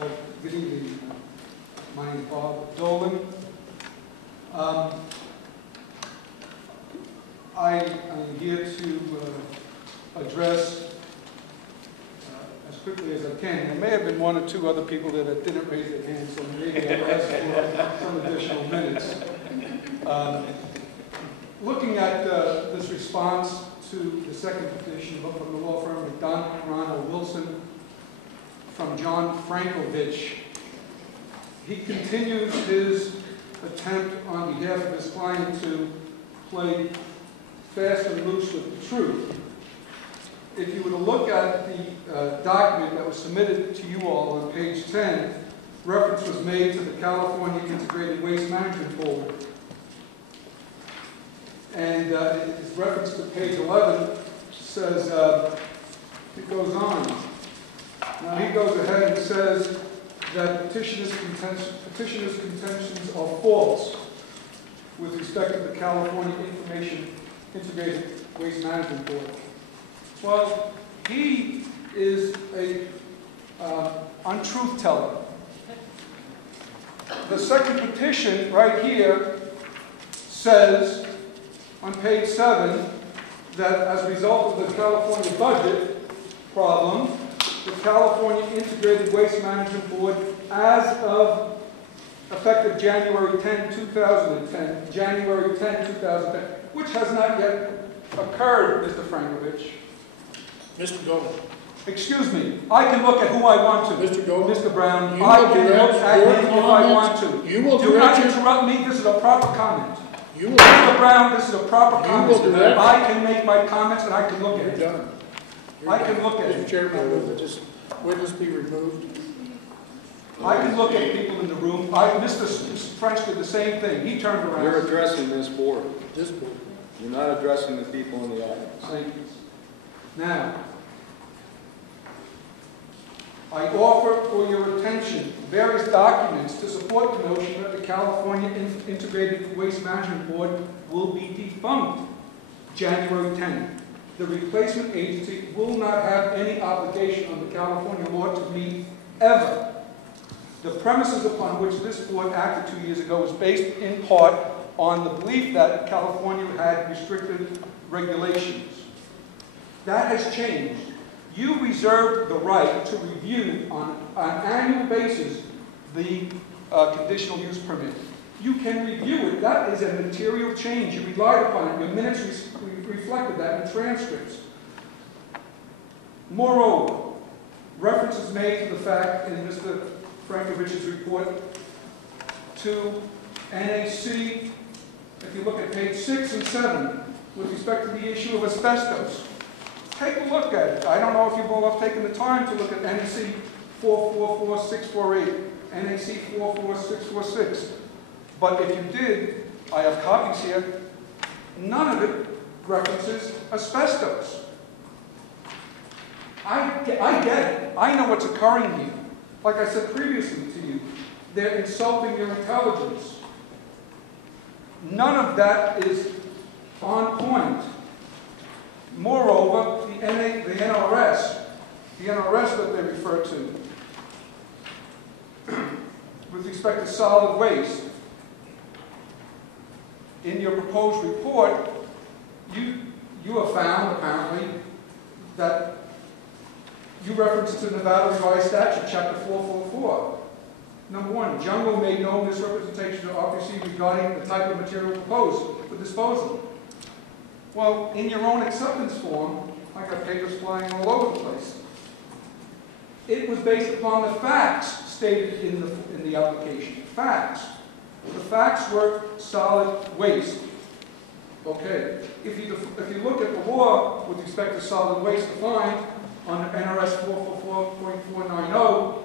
Good evening. My name is Bob Dolan. I am here to address as quickly as I can. There may have been one or two other people that didn't raise their hands, so maybe I'll ask for some additional minutes. Looking at this response to the second petition from the law firm of Don Wilson from John Frankovich, he continues his attempt on behalf of his client to play fast and loose with the truth. If you were to look at the document that was submitted to you all on page 10, reference was made to the California Integrated Waste Management Board. And his reference to page 11 says, it goes on. Now he goes ahead and says that petitioner's contentions are false with respect to the California Integrated Waste Management Board. Well, he is a untruth teller. The second petition right here says on page 7 that as a result of the California budget problem, the California Integrated Waste Management Board, as of effective January 10, 2010, January 10, 2010, which has not yet occurred, Mr. Frankovich. Mr. Dolan. Excuse me, I can look at who I want to. Mr. Dolan. Mr. Brown, I can look at him if I want to. You will Do not interrupt me, this is a proper comment. You will. Mr. Brown, this is a proper comment. Direct. I can make my comments and I can look at it. Done. I can look at it. Mr. Chairman, I move that this witness be removed. I can look at people in the room. Mr. French did the same thing. He turned around. You're addressing this board. This board. You're not addressing the people in the audience. Thank you. Now, I offer for your attention various documents to support the notion that the California Integrated Waste Management Board will be defunct January 10. The replacement agency will not have any obligation under California law to meet ever. The premises upon which this board acted 2 years ago was based in part on the belief that California had restricted regulations. That has changed. You reserve the right to review on an annual basis the conditional use permit. You can review it. That is a material change. You relied upon it. Your minutes reflected that in transcripts. Moreover, reference is made to the fact in Mr. Frankovich's report to NAC, if you look at page 6 and 7, with respect to the issue of asbestos. Take a look at it. I don't know if you've all taken the time to look at NAC 444648, NAC 44646. But if you did, I have copies here. None of it references asbestos. I get it. I know what's occurring here. Like I said previously to you, they're insulting your intelligence. None of that is on point. Moreover, the NRS that they refer to, with respect to solid waste, in your proposed report, you have found, apparently, that you reference to Nevada Revised Statute, Chapter 444. Number 1, Jungle made no misrepresentation to RPC regarding the type of material proposed for disposal. Well, in your own acceptance form, I got papers flying all over the place. It was based upon the facts stated in the application. Facts. The facts were solid waste. Okay. If you look at the law with respect to solid waste defined on NRS 444.490,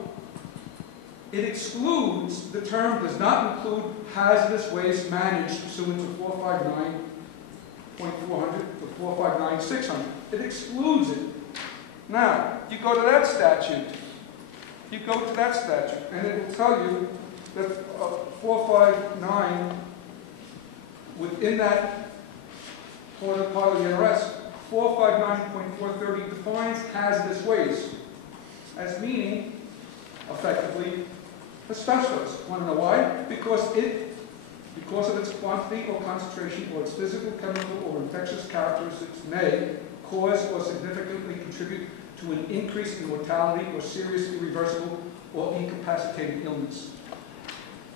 it excludes, the term does not include hazardous waste managed pursuant to 459.400 to 459.600. It excludes it. Now, you go to that statute. You go to that statute, and it will tell you that 459, within that part of the NRS, 459.430 defines hazardous waste as meaning effectively asbestos. Want to know why? Because of its quantity or concentration or its physical, chemical, or infectious characteristics may cause or significantly contribute to an increase in mortality or serious irreversible or incapacitating illness.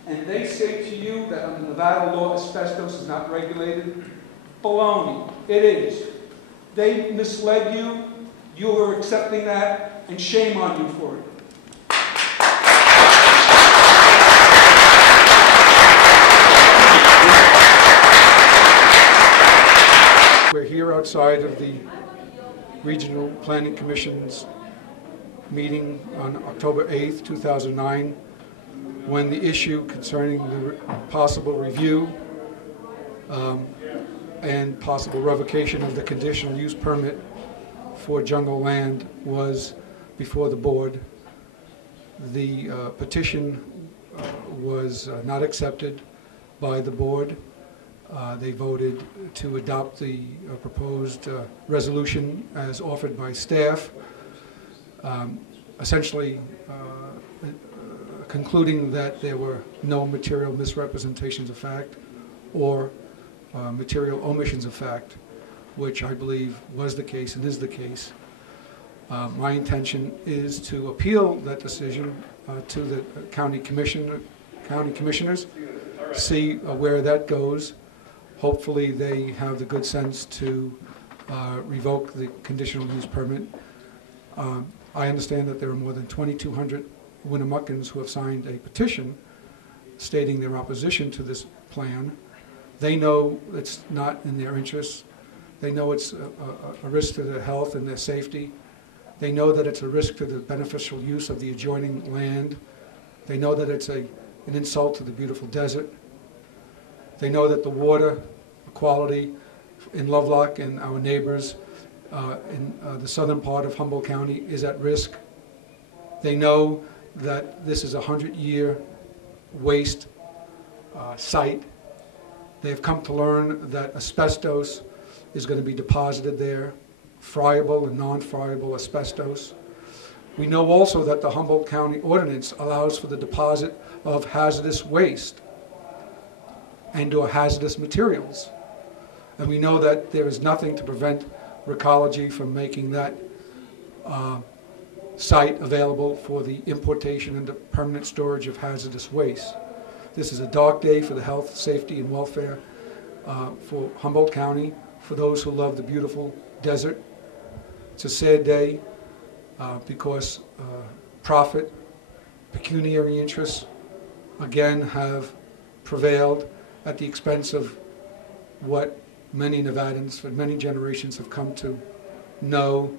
And they say to you that under Nevada law, asbestos is not regulated. Baloney. It is. They misled you. You are accepting that, and shame on you for it. We're here outside of the Regional Planning Commission's meeting on October 8th, 2009, when the issue concerning the possible review and possible revocation of the conditional use permit for jungle land was before the board. The petition was not accepted by the board. They voted to adopt the proposed resolution as offered by staff, essentially concluding that there were no material misrepresentations of fact or material omissions of fact, which I believe was the case and is the case. My intention is to appeal that decision to the county commissioners, see where that goes. Hopefully they have the good sense to revoke the conditional use permit. I understand that there are more than 2,200 Winnemuccans who have signed a petition stating their opposition to this plan. They know it's not in their interests. They know it's a risk to their health and their safety. They know that it's a risk to the beneficial use of the adjoining land. They know that it's an insult to the beautiful desert. They know that the water quality in Lovelock and our neighbors in the southern part of Humboldt County is at risk. They know that this is a 100-year waste site. They have come to learn that asbestos is going to be deposited there, friable and non-friable asbestos. We know also that the Humboldt County ordinance allows for the deposit of hazardous waste and or hazardous materials. And we know that there is nothing to prevent Recology from making that site available for the importation and the permanent storage of hazardous waste. This is a dark day for the health, safety, and welfare for Humboldt County, for those who love the beautiful desert. It's a sad day because profit, pecuniary interests, again, have prevailed at the expense of what many Nevadans for many generations have come to know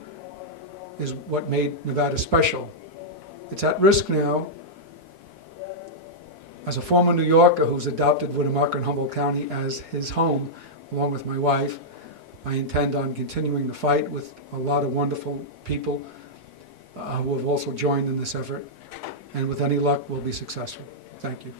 is what made Nevada special. It's at risk now. As a former New Yorker who's adopted Winnemucca and Humboldt County as his home, along with my wife, I intend on continuing the fight with a lot of wonderful people who have also joined in this effort, and with any luck, we'll be successful. Thank you.